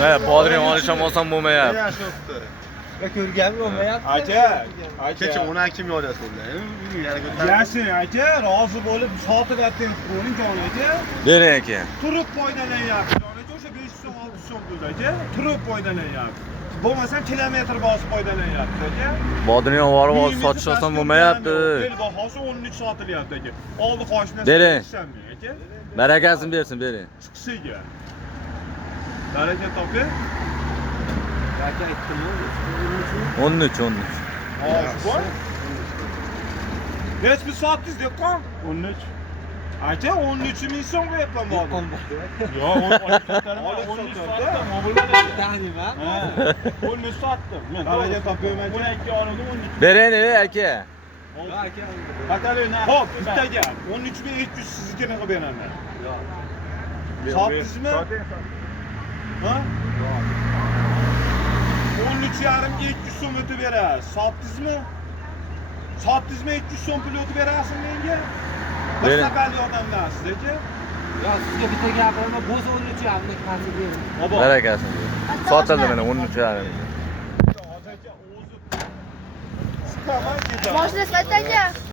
Bodring olishim oson bo'lmayapti. Yashobdi. Ko'rganmi bo'lmayapti. Aka, kecha uni kim yo'lyapti endi? Yashin aka, rozi bo'lib sotilayotgan qo'ling jon aka. Bering aka. Turib foydalanyapti jon aka, o'sha 500 so'm 600 so'm pul aka. Turib foydalanyapti. Bo'lmasa kilometr bosib foydalanyapti aka. Bodring olib sotish oson bo'lmayapti. El bahosi 13 sotilyapti aka. Oldi qoshini Bering. aka. Barakasini bersin, bering. Chiqishiga. Baraka toping. Aka aytdim-ku. 13. Hozir bor. Nech bir sotdingiz dehqon? 13. Aka 13 ming so'm qo'yapman hozir. Yo'q, 13 sotdim. 13 sotdim. Mobilda Taniyman. 13 sotdim. Men baraka topayman aka. 12 oldim 13. Bering aka. Yo'q aka. Batalyon. Xo'p, bitta gap. 13200 sizga qilib beraman. Yo'q. Sotdingizmi? Ha? 13,5 200 so'm o'tib berasiz. Sotdingizmi? Sotdingizmi 200 so'm pul o'tib berasiz menga? Bir Bering. safarlik odamlarsiz aka. Yo, sizga bitta gapirim, bo'z 13 hamlik qancha bering. Barakasini bering. Sotildi mana 13. Hozircha o'zi. Siqaman ketaman. Boshida aka.